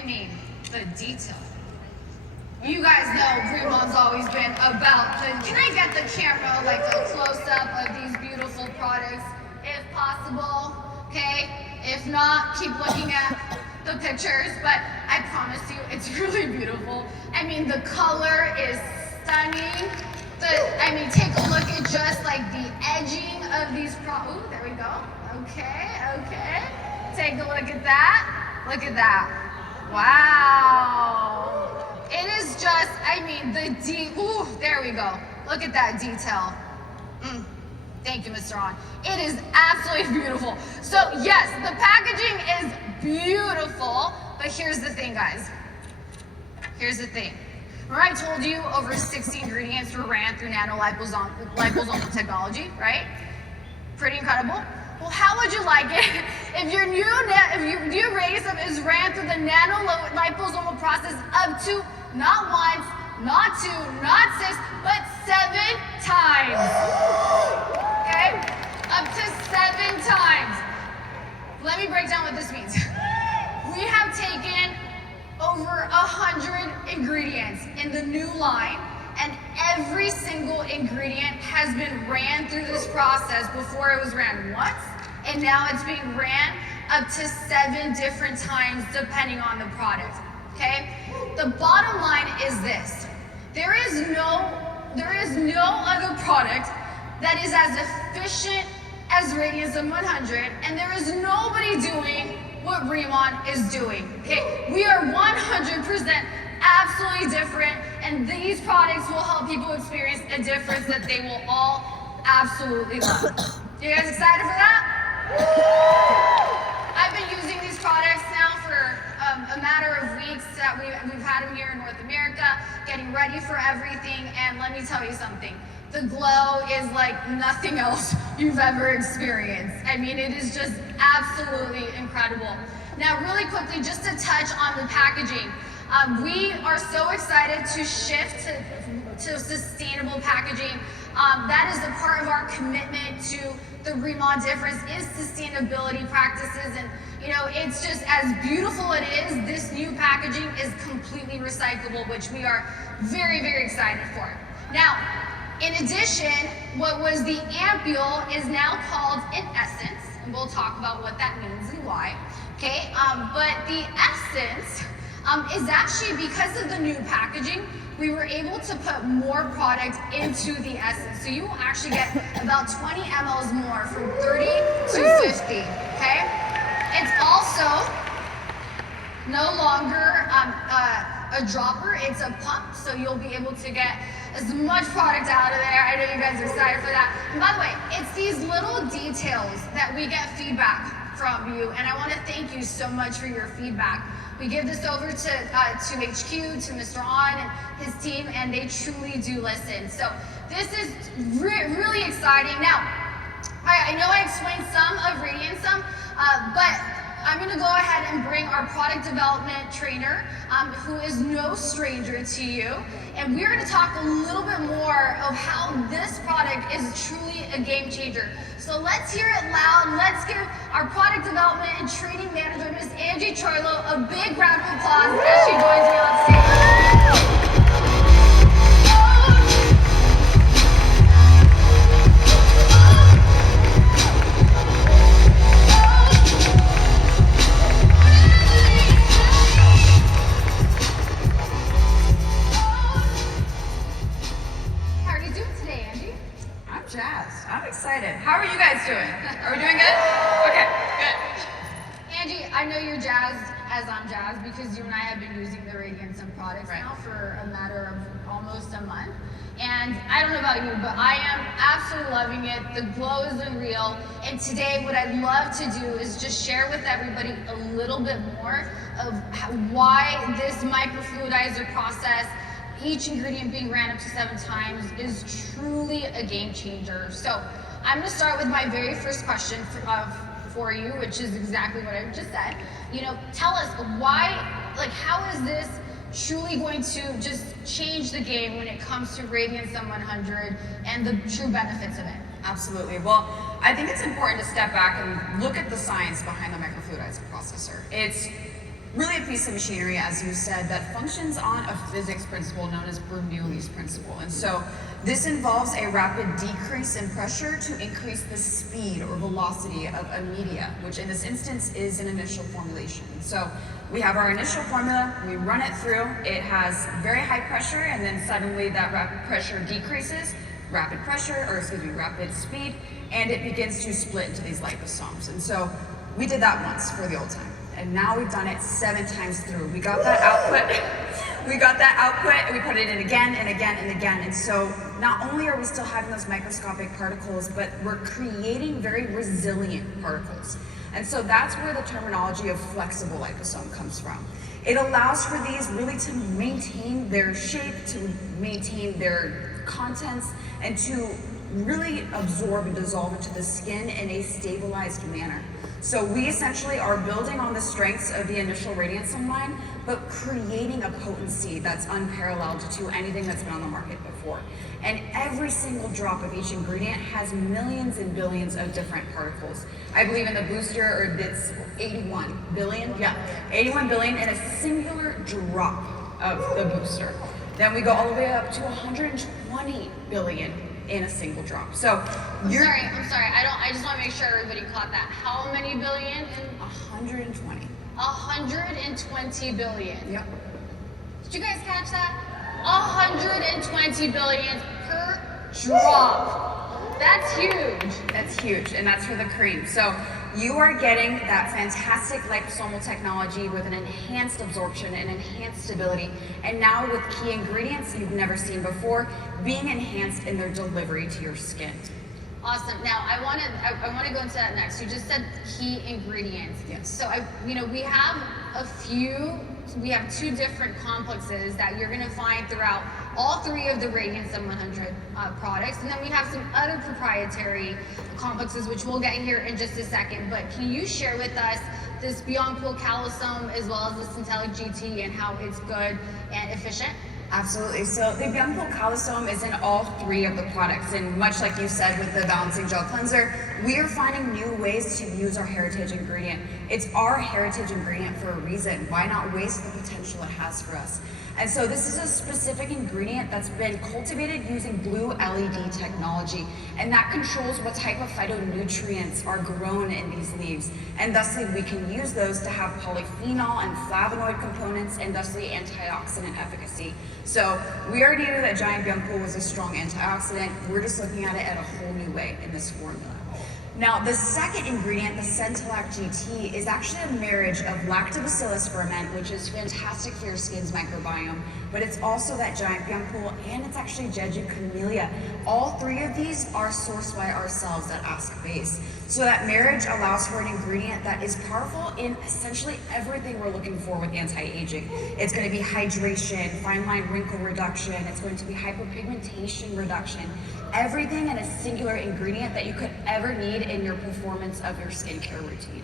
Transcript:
I mean, the detail. You guys know Riman's always been about the, can I get the camera like a close-up of these beautiful products, if possible, okay? If not, keep looking at the pictures, but I promise you, it's really beautiful. I mean, the color is stunning. Take a look at just like the edging of these ooh, there we go. Okay. Take a look at that. Look at that. Wow. It is just, ooh, there we go. Look at that detail. Thank you, Mr. On. It is absolutely beautiful. So yes, the packaging is beautiful, but here's the thing, guys. Here's the thing. Remember I told you over 60 ingredients were ran through liposomal technology, right? Pretty incredible. Well, how would you like it if your new radium is ran through the nano-liposomal process up to not once, not two, not six, but 7 times? Okay? Up to 7 times. Let me break down what this means. We have taken over 100 ingredients in the new line, and every single ingredient has been ran through this process. Before it was ran once, and now it's being ran up to 7 different times depending on the product, okay? The bottom line is this. There is no other product that is as efficient as Radiance 100, and there is nobody doing what Riman is doing, okay? We are 100% absolutely different, and these products will help people experience a difference that they will all absolutely love. You guys excited for that? I've been using these products now for a matter of weeks. That we've had them here in North America, getting ready for everything, and let me tell you something. The glow is like nothing else you've ever experienced. I mean, it is just absolutely incredible. Now, really quickly, just to touch on the packaging. We are so excited to shift to sustainable packaging. That is a part of our commitment to the Riman difference is sustainability practices, and it's just as beautiful it is. This new packaging is completely recyclable, which we are very, very excited for. Now, in addition, what was the ampule is now called an essence, and we'll talk about what that means and why. Okay, but the essence is actually because of the new packaging. We were able to put more product into the essence. So you will actually get about 20 mLs more from 30 to 50, okay? It's also no longer a dropper, it's a pump, so you'll be able to get as much product out of there. I know you guys are excited for that. And by the way, it's these little details that we get feedback from you, and I want to thank you so much for your feedback. We give this over to HQ, to Mr. On and his team, and they truly do listen. So this is really exciting. Now, I know I explained some of Radiance, but I'm going to go ahead and bring our product development trainer, who is no stranger to you, and we're going to talk a little bit more of how this product is truly a game changer. So let's hear it loud. Let's give our product development and training manager, Miss Angie Charlo, a big round of applause as she joins me on stage. I'm excited. How are you guys doing? Are we doing good? Okay, good. Angie, I know you're jazzed as I'm jazzed because you and I have been using the Radiance products now for a matter of almost a month. And I don't know about you, but I am absolutely loving it. The glow is unreal. And today what I'd love to do is just share with everybody a little bit more of why this microfluidizer process, each ingredient being ran up to 7 times, is truly a game changer. So I'm going to start with my very first question for you, which is exactly what I just said. Tell us why, how is this truly going to just change the game when it comes to Radiance 100 and the true benefits of it? Absolutely. Well, I think it's important to step back and look at the science behind the microfluidizer processor. It's really a piece of machinery, as you said, that functions on a physics principle known as Bernoulli's principle. And so this involves a rapid decrease in pressure to increase the speed or velocity of a media, which in this instance is an initial formulation. So we have our initial formula, we run it through, it has very high pressure, and then suddenly that rapid pressure decreases, rapid speed, and it begins to split into these liposomes. And so we did that once for the old time. And now we've done it 7 times through. We got that output, and we put it in again and again and again. And so not only are we still having those microscopic particles, but we're creating very resilient particles. And so that's where the terminology of flexible liposome comes from. It allows for these really to maintain their shape, to maintain their contents, and to really absorb and dissolve into the skin in a stabilized manner. So we essentially are building on the strengths of the initial radiantsome line, but creating a potency that's unparalleled to anything that's been on the market before. And every single drop of each ingredient has millions and billions of different particles. I believe in the booster, or it's 81 billion? Yeah, 81 billion in a singular drop of the booster. Then we go all the way up to 120 billion in a single drop. So I'm sorry. I just want to make sure everybody caught that. How many billion? 120. 120 billion. Yep. Did you guys catch that? 120 billion per drop. That's huge. That's huge, and that's for the cream. So you are getting that fantastic liposomal technology with an enhanced absorption and enhanced stability, and now with key ingredients you've never seen before being enhanced in their delivery to your skin. Awesome. Now I want to go into that next. You just said key ingredients. Yes. So we have 2 different complexes that you're going to find throughout all 3 of the Radiantsome 100 products, and then we have some other proprietary complexes which we'll get here in just a second. But can you share with us this Beyond Cool Calisome as well as the Syntelic GT and how it's good and efficient? Absolutely. So the Beyond Cool Calisome is in all 3 of the products, and much like you said with the Balancing Gel Cleanser, we are finding new ways to use our heritage ingredient. It's our heritage ingredient for a reason. Why not waste the potential it has for us? And so this is a specific ingredient that's been cultivated using blue LED technology, and that controls what type of phytonutrients are grown in these leaves. And thusly we can use those to have polyphenol and flavonoid components, and thusly antioxidant efficacy. So we already knew that Giant Beyond Cool was a strong antioxidant. We're just looking at it at a whole new way in this formula. Now, the second ingredient, the Syntelic GT, is actually a marriage of lactobacillus ferment, which is fantastic for your skin's microbiome, but it's also that Giant Beyond Cool, and it's actually Jeju Camellia. All 3 of these are sourced by ourselves at Ask Base. So that marriage allows for an ingredient that is powerful in essentially everything we're looking for with anti-aging. It's going to be hydration, fine line wrinkle reduction, it's going to be hyperpigmentation reduction, everything in a singular ingredient that you could ever need in your performance of your skincare routine.